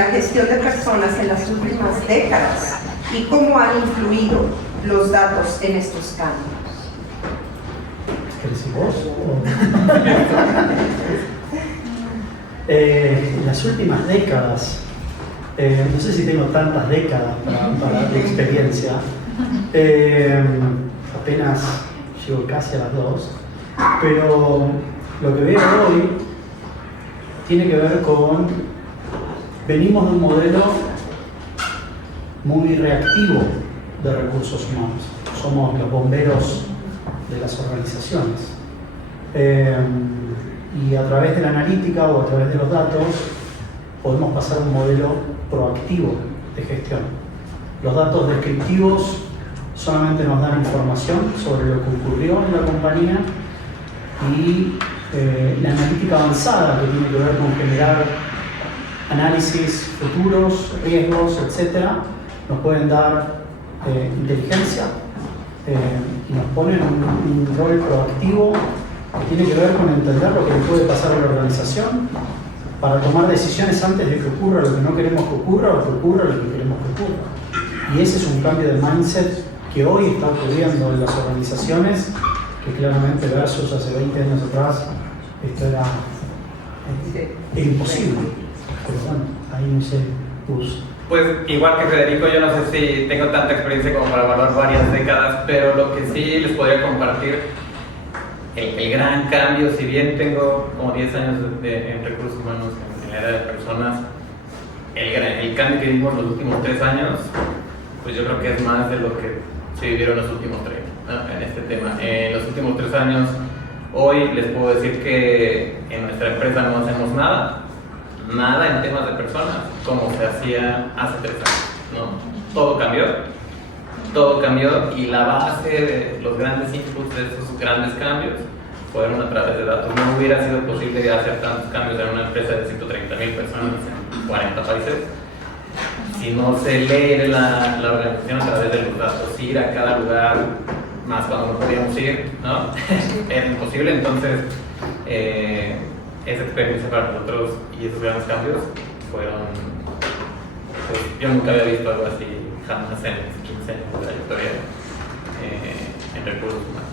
la gestión de personas en las últimas décadas y cómo han influido los datos en estos cambios. ¿Querés decir vos? En las últimas décadas, no sé si tengo tantas décadas de experiencia, apenas llego casi a las 2, pero lo que veo hoy tiene que ver con, venimos de un modelo muy reactivo de recursos humanos, somos los bomberos de las organizaciones. Y a través de la analítica o a través de los datos podemos pasar a un modelo proactivo de gestión. Los datos descriptivos solamente nos dan información sobre lo que ocurrió en la compañía y la analítica avanzada, que tiene que ver con generar análisis futuros, riesgos, etc., nos pueden dar inteligencia y nos ponen un rol proactivo que tiene que ver con entender lo que le puede pasar a la organización para tomar decisiones antes de que ocurra lo que no queremos que ocurra o que ocurra lo que queremos que ocurra. Y ese es un cambio de mindset que hoy está ocurriendo en las organizaciones, que claramente versus hace 20 años atrás esto era imposible. Pero bueno, ahí no sé, Pues igual que Federico, yo no sé si tengo tanta experiencia como para evaluar varias décadas, pero lo que sí les podría compartir, el gran cambio, si bien tengo como 10 años en recursos humanos, en la área de personas, el cambio que vimos los últimos 3 años, pues yo creo que es más de lo que se vivieron los últimos 3, ¿no? En este tema. En los últimos 3 años, hoy les puedo decir que en nuestra empresa no hacemos nada en temas de personas como se hacía hace 3 años, ¿no? Todo cambió y la base de los grandes inputs de esos grandes cambios fueron a través de datos. No hubiera sido posible hacer tantos cambios en una empresa de 130,000 personas en 40 países si no se lee la organización a través de los datos. Ir a cada lugar, más cuando no podíamos ir, ¿no? Era imposible. Entonces esa experiencia para nosotros y esos grandes cambios fueron, pues, yo nunca había visto algo así jamás en 15 años de trayectoria en recursos humanos.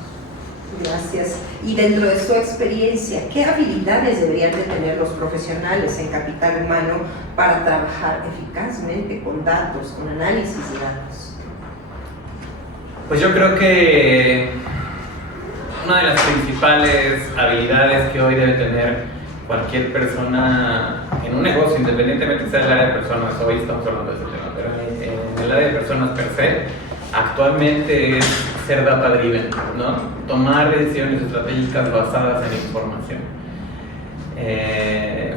Gracias. Y dentro de su experiencia, ¿qué habilidades deberían de tener los profesionales en capital humano para trabajar eficazmente con datos, con análisis de datos? Pues yo creo que una de las principales habilidades que hoy debe tener cualquier persona en un negocio, independientemente sea el área de personas, hoy estamos hablando de ese tema, pero en el área de personas per se, actualmente es ser data driven, ¿no? Tomar decisiones estratégicas basadas en información.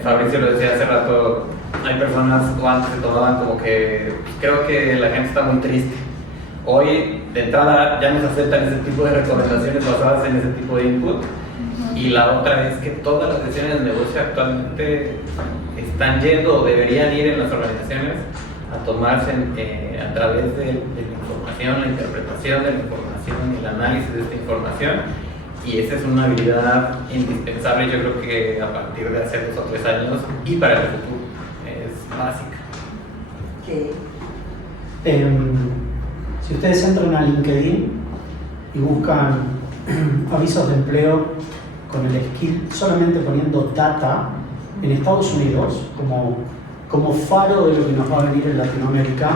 Fabricio lo decía hace rato, hay personas o antes se tomaban como que creo que la gente está muy triste. Hoy, de entrada, ya nos aceptan ese tipo de recomendaciones basadas en ese tipo de input. Y la otra es que todas las decisiones de negocio actualmente están yendo o deberían ir en las organizaciones a tomarse a través de la información, la interpretación de la información y el análisis de esta información. Y esa es una habilidad indispensable, yo creo que a partir de hace 2 o 3 años y para el futuro es básica. Okay. Si ustedes entran a LinkedIn y buscan avisos de empleo con el skill solamente poniendo data en Estados Unidos como faro de lo que nos va a venir en Latinoamérica,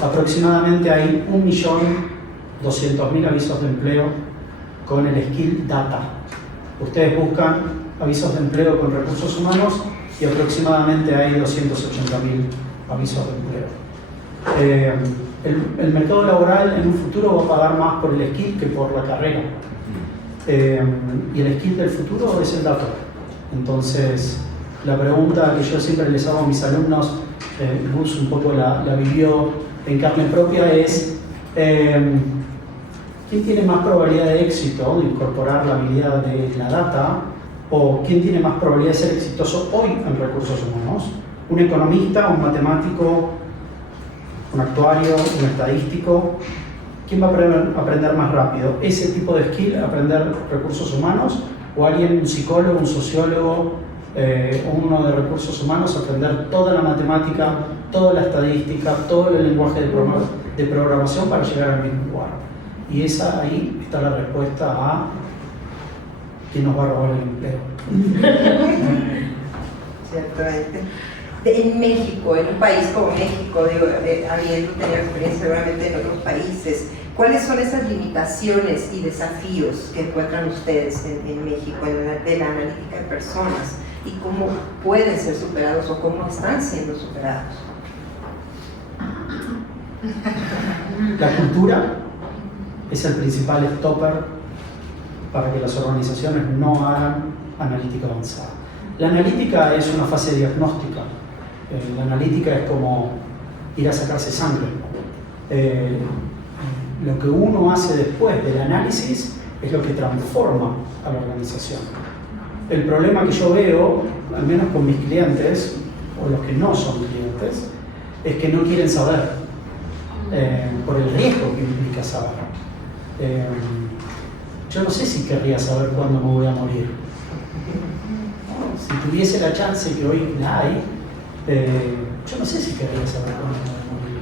aproximadamente hay 1.200.000 avisos de empleo con el skill data. Ustedes buscan avisos de empleo con recursos humanos y aproximadamente hay 280.000 avisos de empleo. El mercado laboral en un futuro va a pagar más por el skill que por la carrera. Y el skill del futuro es el dato. Entonces, la pregunta que yo siempre les hago a mis alumnos, Gus un poco la vivió en carne propia, es ¿quién tiene más probabilidad de éxito de incorporar la habilidad de la data? ¿O quién tiene más probabilidad de ser exitoso hoy en recursos humanos? ¿Un economista, un matemático, un actuario, un estadístico? ¿Quién va a aprender más rápido? ¿Ese tipo de skill, aprender recursos humanos? ¿O alguien, un psicólogo, un sociólogo, uno de recursos humanos aprender toda la matemática, toda la estadística, todo el lenguaje de programación para llegar al mismo lugar. Y ahí está la respuesta a quién nos va a robar el empleo. Ciertamente. En México, en un país como México, habiendo tenido experiencia seguramente en otros países, ¿cuáles son esas limitaciones y desafíos que encuentran ustedes en México de la analítica de personas y cómo pueden ser superados o cómo están siendo superados? La cultura es el principal stopper para que las organizaciones no hagan analítica avanzada. La analítica es una fase diagnóstica. La analítica es como ir a sacarse sangre. Lo que uno hace después del análisis es lo que transforma a la organización. El problema que yo veo, al menos con mis clientes, o los que no son clientes, es que no quieren saber, por el riesgo que implica saber. Yo no sé si querría saber cuándo me voy a morir. Si tuviese la chance, que hoy la hay, yo no sé si querría saber cuándo me voy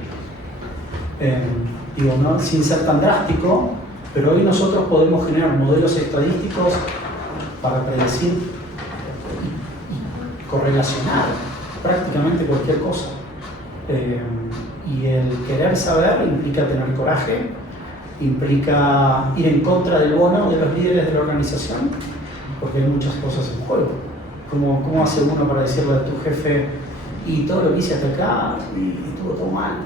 a morir. Digo, ¿no? Sin ser tan drástico, pero hoy nosotros podemos generar modelos estadísticos para predecir y correlacionar prácticamente cualquier cosa. Y el querer saber implica tener coraje, implica ir en contra del bono de los líderes de la organización, porque hay muchas cosas en juego. ¿Cómo hace uno para decirle a tu jefe, y todo lo que hice hasta acá, y estuvo todo mal?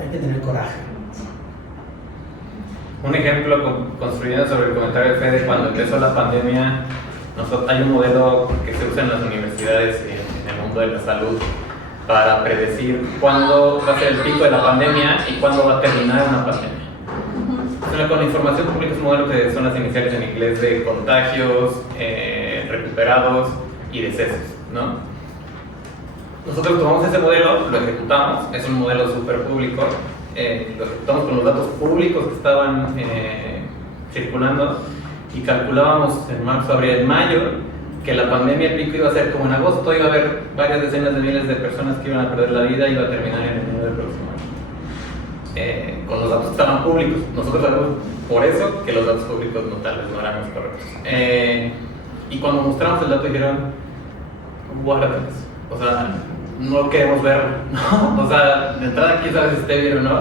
Hay que tener coraje. Un ejemplo construyendo sobre el comentario de Fede, cuando empezó la pandemia, hay un modelo que se usa en las universidades y en el mundo de la salud para predecir cuándo va a ser el pico de la pandemia y cuándo va a terminar una pandemia. Entonces, con la información pública es un modelo que son las iniciales en inglés de contagios, recuperados y decesos, ¿no? Nosotros tomamos ese modelo, lo ejecutamos, es un modelo súper público, lo ejecutamos con los datos públicos que estaban circulando y calculábamos en marzo, abril, en mayo que la pandemia, el pico iba a ser como en agosto, iba a haber varias decenas de miles de personas que iban a perder la vida y iba a terminar en enero del próximo año. Con los datos que estaban públicos, nosotros sabemos por eso que los datos públicos tal vez no eran los correctos. Y cuando mostramos el dato dijeron, guárdalos, o sea, no lo queremos ver, ¿no? O sea, de entrada quién sabe si esté bien o no,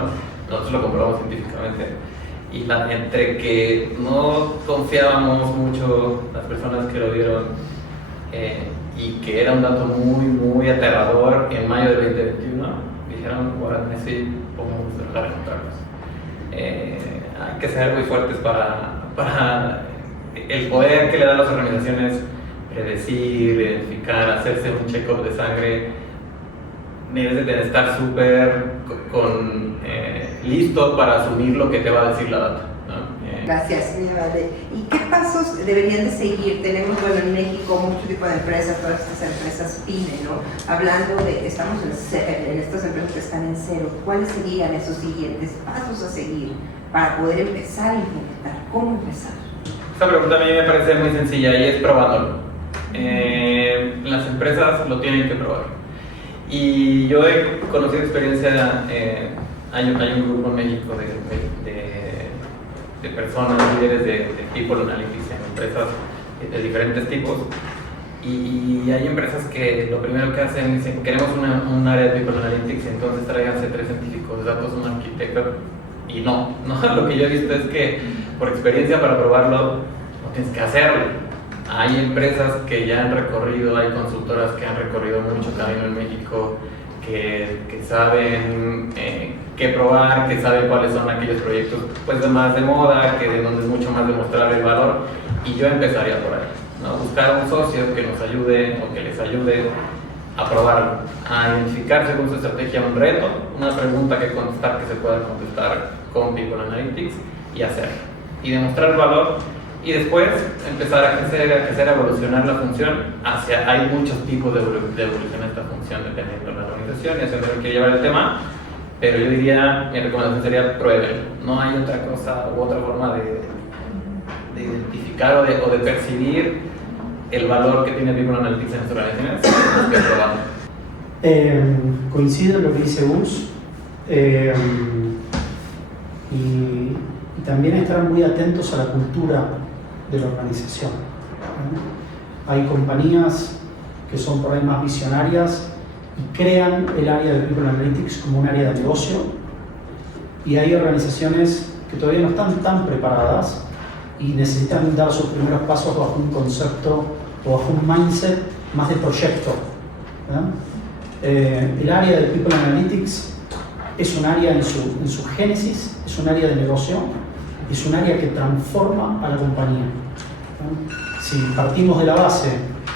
nosotros lo comprobamos científicamente. Y entre que no confiábamos mucho las personas que lo vieron y que era un dato muy, muy aterrador en mayo del 2021, dijeron, bueno, sí, podemos dejar de contarlos. Hay que ser muy fuertes para el poder que le dan las organizaciones predecir, identificar, hacerse un check-up de sangre. Debes de estar súper listo para asumir lo que te va a decir la data, ¿no? Gracias, Vale. ¿Y qué pasos deberían de seguir? Tenemos, bueno, en México mucho tipo de empresas, todas estas empresas PYME, ¿no? Hablando de, estamos en estas empresas que están en cero, ¿cuáles serían esos siguientes pasos a seguir para poder empezar a implementar? ¿Cómo empezar? Esta pregunta a mí me parece muy sencilla y es probándolo. Las empresas lo tienen que probar. Y yo he conocido experiencia, hay un grupo en México de personas, líderes de people analytics en empresas de diferentes tipos. Y hay empresas que lo primero que hacen es dicen, queremos un área de people analytics, entonces tráiganse 3 científicos de datos, un arquitecto. Y no, lo que yo he visto es que por experiencia para probarlo, no tienes que hacerlo. Hay empresas que ya han recorrido, hay consultoras que han recorrido mucho camino en México, que saben qué probar, que saben cuáles son aquellos proyectos pues, de más de moda, que de donde es mucho más demostrar el valor, y yo empezaría por ahí, ¿no? Buscar un socio que nos ayude o que les ayude a probarlo, a identificar según su estrategia un reto, una pregunta que contestar que se pueda contestar con People Analytics y hacerlo, y demostrar el valor. Y después empezar a crecer, a evolucionar la función hay muchos tipos de evolución de esta función dependiendo de la organización y hacia dónde quiere llevar el tema, pero yo diría, mi recomendación sería prueben. No hay otra cosa u otra forma de identificar o de percibir el valor que tiene People Analytics en las organizaciones que probamos. Coincido en lo que dice Gus, y también estar muy atentos a la cultura de la organización. Hay compañías que son por ahí más visionarias y crean el área de People Analytics como un área de negocio, y hay organizaciones que todavía no están tan preparadas y necesitan dar sus primeros pasos bajo un concepto o bajo un mindset más de proyecto. El área de People Analytics es un área en su génesis, es un área de negocio, es un área que transforma a la compañía. Si partimos de la base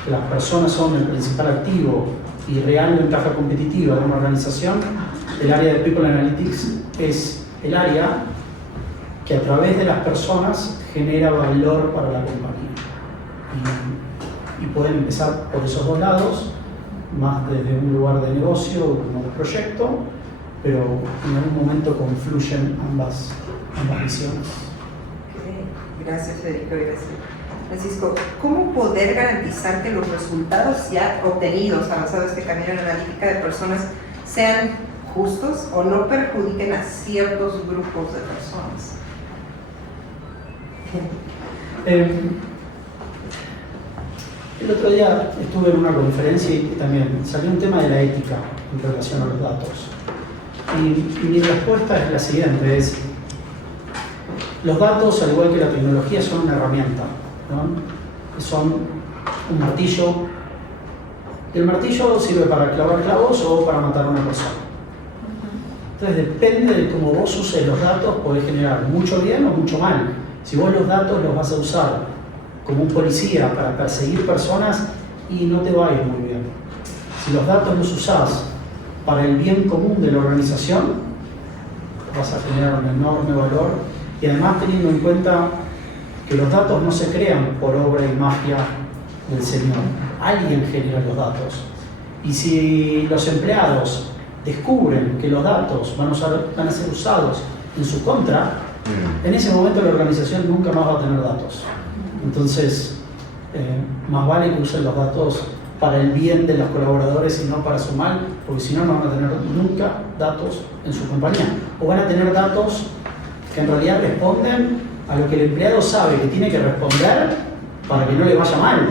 que las personas son el principal activo y real ventaja competitiva de una organización, el área de People Analytics es el área que a través de las personas genera valor para la compañía. Y pueden empezar por esos dos lados, más desde un lugar de negocio o como de proyecto, pero en algún momento confluyen ambas visiones. Okay. Gracias, Federico. Gracias. Francisco, ¿cómo poder garantizar que los resultados ya obtenidos avanzado este camino en analítica de personas sean justos o no perjudiquen a ciertos grupos de personas? El otro día estuve en una conferencia y también salió un tema de la ética en relación a los datos. Y mi respuesta es la siguiente, es: los datos, al igual que la tecnología, son una herramienta, ¿no? Son un martillo. El martillo sirve para clavar clavos o para matar a una persona. Entonces depende de cómo vos uses los datos, podés generar mucho bien o mucho mal. Si vos los datos los vas a usar como un policía para perseguir personas, y no te va a ir muy bien. Si los datos los usás para el bien común de la organización, vas a generar un enorme valor, y además teniendo en cuenta que los datos no se crean por obra y magia del Señor. Alguien genera los datos. Y si los empleados descubren que los datos van a ser usados en su contra, en ese momento la organización nunca más va a tener datos. Entonces, más vale que usen los datos para el bien de los colaboradores y no para su mal, porque si no, no van a tener nunca datos en su compañía. O van a tener datos que en realidad responden a lo que el empleado sabe que tiene que responder para que no le vaya mal.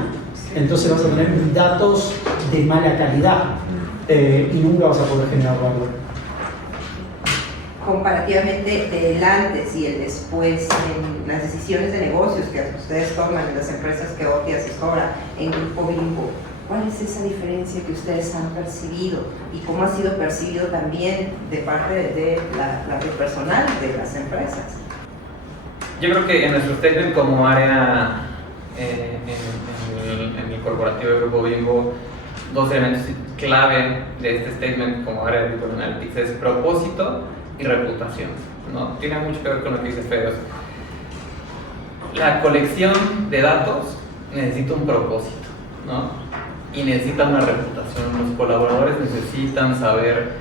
Entonces vas a tener datos de mala calidad y nunca vas a poder generar valor. Comparativamente del antes y el después en las decisiones de negocios que ustedes toman en las empresas que Oki asesora en Grupo Bimbo, ¿cuál es esa diferencia que ustedes han percibido y cómo ha sido percibido también de parte de la red personal de las empresas? Yo creo que en nuestro statement como área en el corporativo de Grupo Bimbo, dos elementos clave de este statement como área de People Analytics es propósito y reputación, ¿no? Tiene mucho que ver con lo que dice Fede. La colección de datos necesita un propósito, ¿no? Y necesita una reputación. Los colaboradores necesitan saber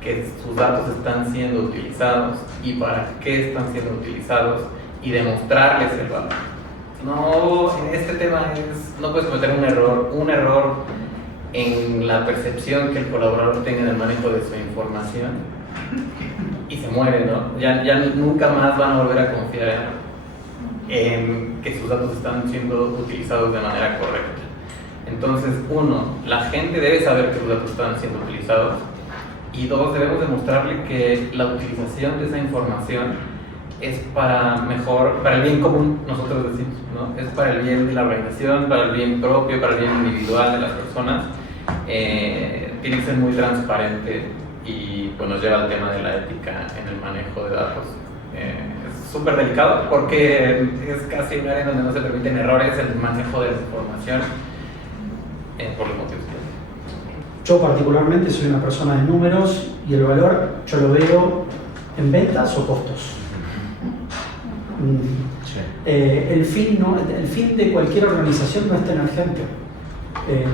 que sus datos están siendo utilizados y para qué están siendo utilizados y demostrarles el valor. No, en este tema no puedes cometer un error en la percepción que el colaborador tenga en el manejo de su información y se muere, ¿no? Ya nunca más van a volver a confiar en que sus datos están siendo utilizados de manera correcta. Entonces, uno, la gente debe saber que sus datos están siendo utilizados, y dos, debemos demostrarle que la utilización de esa información es para el bien común, nosotros decimos, ¿no? Es para el bien de la organización, para el bien propio, para el bien individual de las personas. Tiene que ser muy transparente y pues nos lleva al tema de la ética en el manejo de datos. Es súper delicado porque es casi un área donde no se permiten errores en el manejo de la información por los motivos que... Yo particularmente soy una persona de números y el valor yo lo veo en ventas o costos. Sí. El fin de cualquier organización no es tener gente.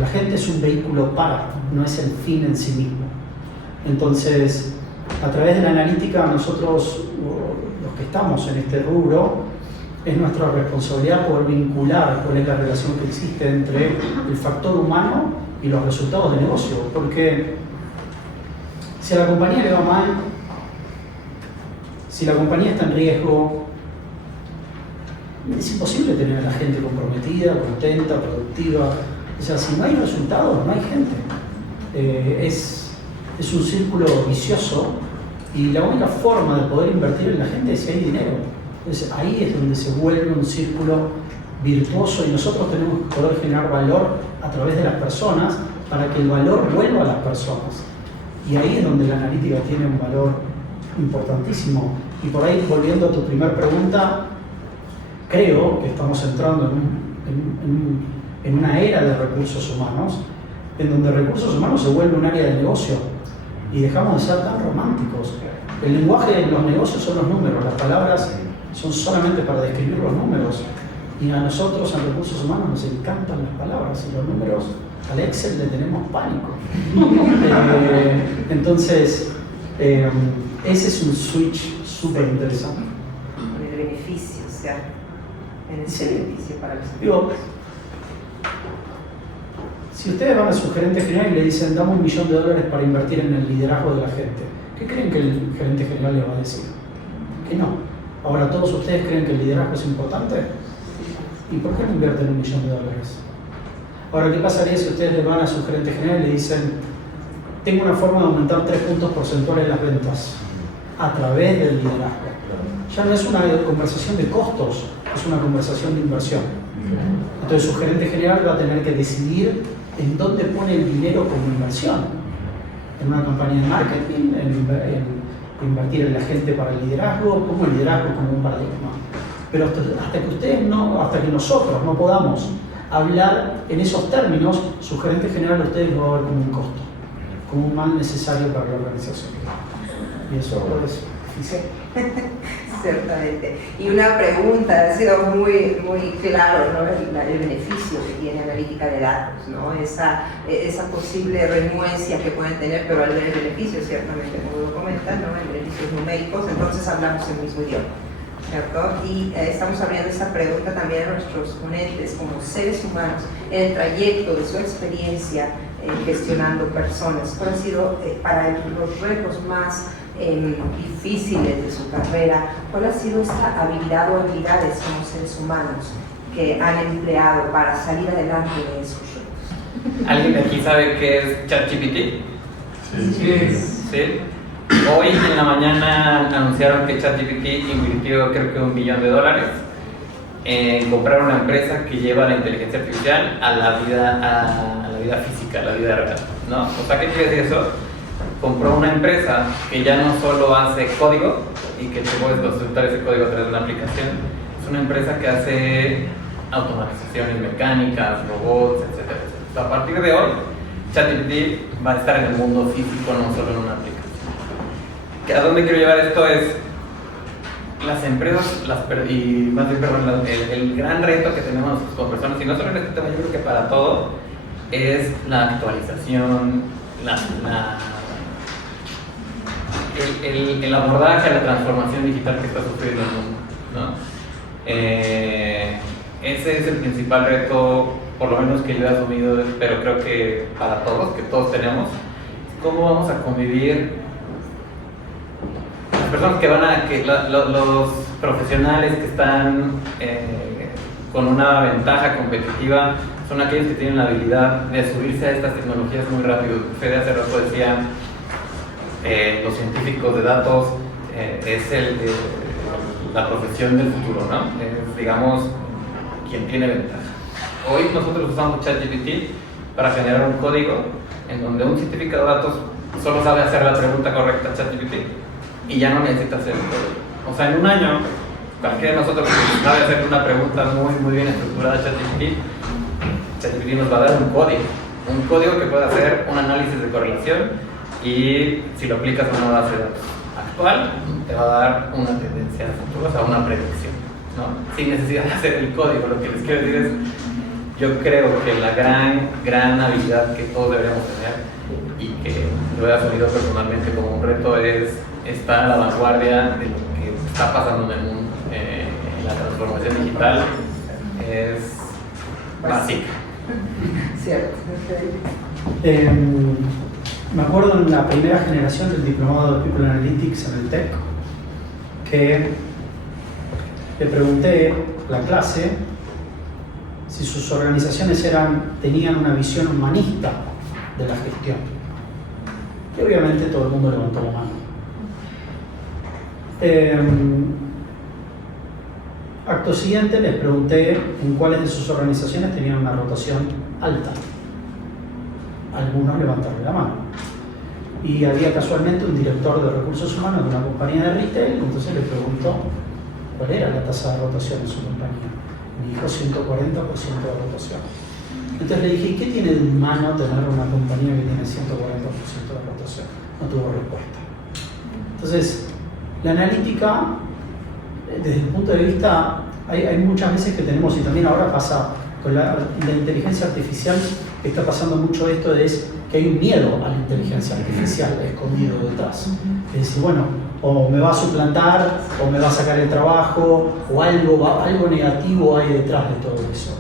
La gente es un vehículo para, no es el fin en sí mismo. Entonces, a través de la analítica, nosotros, los que estamos en este rubro, es nuestra responsabilidad poder vincular cuál es la relación que existe entre el factor humano y los resultados de negocio, porque si a la compañía le va mal, si la compañía está en riesgo, es imposible tener a la gente comprometida, contenta, productiva. O sea, si no hay resultados, no hay gente. Es un círculo vicioso y la única forma de poder invertir en la gente es si hay dinero. Entonces ahí es donde se vuelve un círculo virtuoso y nosotros tenemos que poder generar valor a través de las personas para que el valor vuelva a las personas. Y ahí es donde la analítica tiene un valor importantísimo. Y por ahí, volviendo a tu primera pregunta, creo que estamos entrando en una era de recursos humanos, en donde recursos humanos se vuelve un área de negocio y dejamos de ser tan románticos. El lenguaje de los negocios son los números, las palabras son solamente para describir los números. Y a nosotros, en recursos humanos, nos encantan las palabras y los números. Al Excel le tenemos pánico. Entonces, ese es un switch súper interesante. Con el beneficio, o sea, en el beneficio para los Digo, si ustedes van a su gerente general y le dicen, dame $1 millón para invertir en el liderazgo de la gente, ¿qué creen que el gerente general le va a decir? Que no. Ahora, ¿todos ustedes creen que el liderazgo es importante? ¿Y por qué no invierten $1 millón? Ahora, ¿qué pasaría si ustedes le van a su gerente general y le dicen, tengo una forma de aumentar 3 puntos porcentuales las ventas a través del liderazgo? Ya no es una conversación de costos, es una conversación de inversión. Entonces su gerente general va a tener que decidir en dónde pone el dinero como inversión. En una campaña de marketing, en invertir en la gente para el liderazgo, como el liderazgo como un paradigma. Pero hasta que nosotros no podamos hablar en esos términos, su gerente general a ustedes lo va a ver como un costo, como un mal necesario para la organización. Y eso es difícil. Ciertamente. Y una pregunta, ha sido muy claro, ¿no? El beneficio que tiene analítica de datos, ¿no? Esa posible renuencia que pueden tener, pero al ver el beneficio, ciertamente, como lo comentan, ¿no? En beneficios numéricos, entonces hablamos el mismo idioma, ¿cierto? Y estamos abriendo esa pregunta también a nuestros ponentes como seres humanos en el trayecto de su experiencia gestionando personas. ¿Cuál ha sido para los retos más difíciles de su carrera? ¿Cuál ha sido esta habilidad o habilidades como seres humanos que han empleado para salir adelante de esos retos? ¿Alguien de aquí sabe qué es ChatGPT? Sí. Hoy en la mañana anunciaron que ChatGPT invirtió creo que $1 millón en comprar una empresa que lleva la inteligencia artificial a la vida física, a la vida real, ¿no? O sea, ¿qué quiere decir eso? Compró una empresa que ya no solo hace código y que te puedes consultar ese código a través de una aplicación, es una empresa que hace automatizaciones mecánicas, robots, etcétera, etcétera. A partir de hoy, ChatGPT va a estar en el mundo físico, no solo en una aplicación. ¿A dónde quiero llevar esto? Es las empresas, y más bien, perdón, el gran reto que tenemos nosotros como personas, y no solo en este tema, yo creo que para todo, es la actualización, el abordaje a la transformación digital que está sufriendo el mundo, ¿no? Ese es el principal reto, por lo menos que yo he asumido, pero creo que para todos, que todos tenemos, cómo vamos a convivir las personas los profesionales que están con una ventaja competitiva son aquellos que tienen la habilidad de subirse a estas tecnologías muy rápido. Fede hace rato decía, los científicos de datos es la profesión del futuro, ¿no? Es, digamos, quien tiene ventaja. Hoy nosotros usamos ChatGPT para generar un código en donde un científico de datos solo sabe hacer la pregunta correcta a ChatGPT y ya no necesita hacer el código. O sea, en un año, cualquiera de nosotros que sabe hacer una pregunta muy bien estructurada a ChatGPT nos va a dar un código que puede hacer un análisis de correlación y si lo aplicas a una base de datos actual, te va a dar una tendencia futura, o sea, una predicción, ¿no? Sin necesidad de hacer el código. Lo que les quiero decir es, yo creo que la gran habilidad que todos deberíamos tener y que lo he asumido personalmente como un reto es estar a la vanguardia de lo que está pasando en el mundo. la transformación digital es básica. Cierto. Me acuerdo en la primera generación del diplomado de People Analytics en el TEC que le pregunté a la clase si sus organizaciones tenían una visión humanista de la gestión. Y obviamente todo el mundo levantó la mano. Acto siguiente les pregunté en cuáles de sus organizaciones tenían una rotación alta. Algunos levantaron la mano. Y había casualmente un director de recursos humanos de una compañía de retail, entonces le preguntó cuál era la tasa de rotación en su compañía. Me dijo 140% de rotación. Entonces le dije, ¿y qué tiene de humano tener una compañía que tiene 140% de rotación? No tuvo respuesta. Entonces, la analítica, desde el punto de vista, hay muchas veces que tenemos, y también ahora pasa con la inteligencia artificial, está pasando mucho esto, es que hay un miedo a la inteligencia artificial escondido detrás. Es decir, bueno, o me va a suplantar, o me va a sacar el trabajo, o algo negativo hay detrás de todo eso.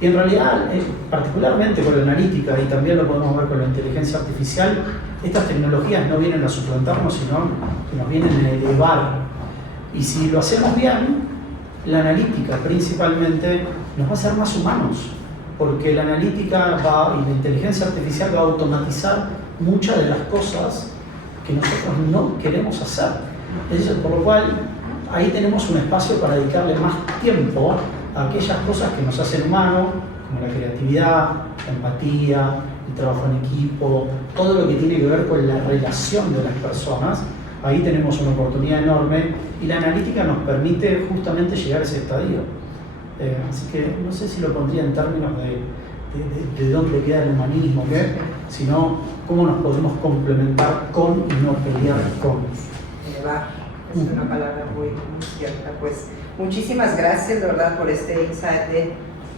Y en realidad, particularmente con la analítica, y también lo podemos ver con la inteligencia artificial, estas tecnologías no vienen a suplantarnos, sino que nos vienen a elevar. Y si lo hacemos bien, la analítica principalmente nos va a hacer más humanos, porque la analítica y la inteligencia artificial va a automatizar muchas de las cosas que nosotros no queremos hacer. Entonces, por lo cual, ahí tenemos un espacio para dedicarle más tiempo a aquellas cosas que nos hacen humanos, como la creatividad, la empatía, el trabajo en equipo, todo lo que tiene que ver con la relación de las personas. Ahí tenemos una oportunidad enorme y la analítica nos permite justamente llegar a ese estadio. Así que no sé si lo pondría en términos de dónde queda el humanismo, sino cómo nos podemos complementar con y no pelear con. Elevar, es una palabra muy cierta. Pues muchísimas gracias de verdad por este insight de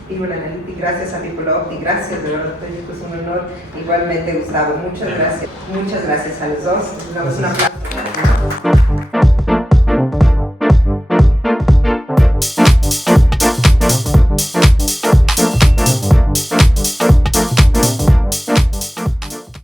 People Analytics, gracias a PeopleOpt y gracias de verdad, es un honor. Igualmente, Gustavo, muchas gracias a los dos. Les damos un aplauso.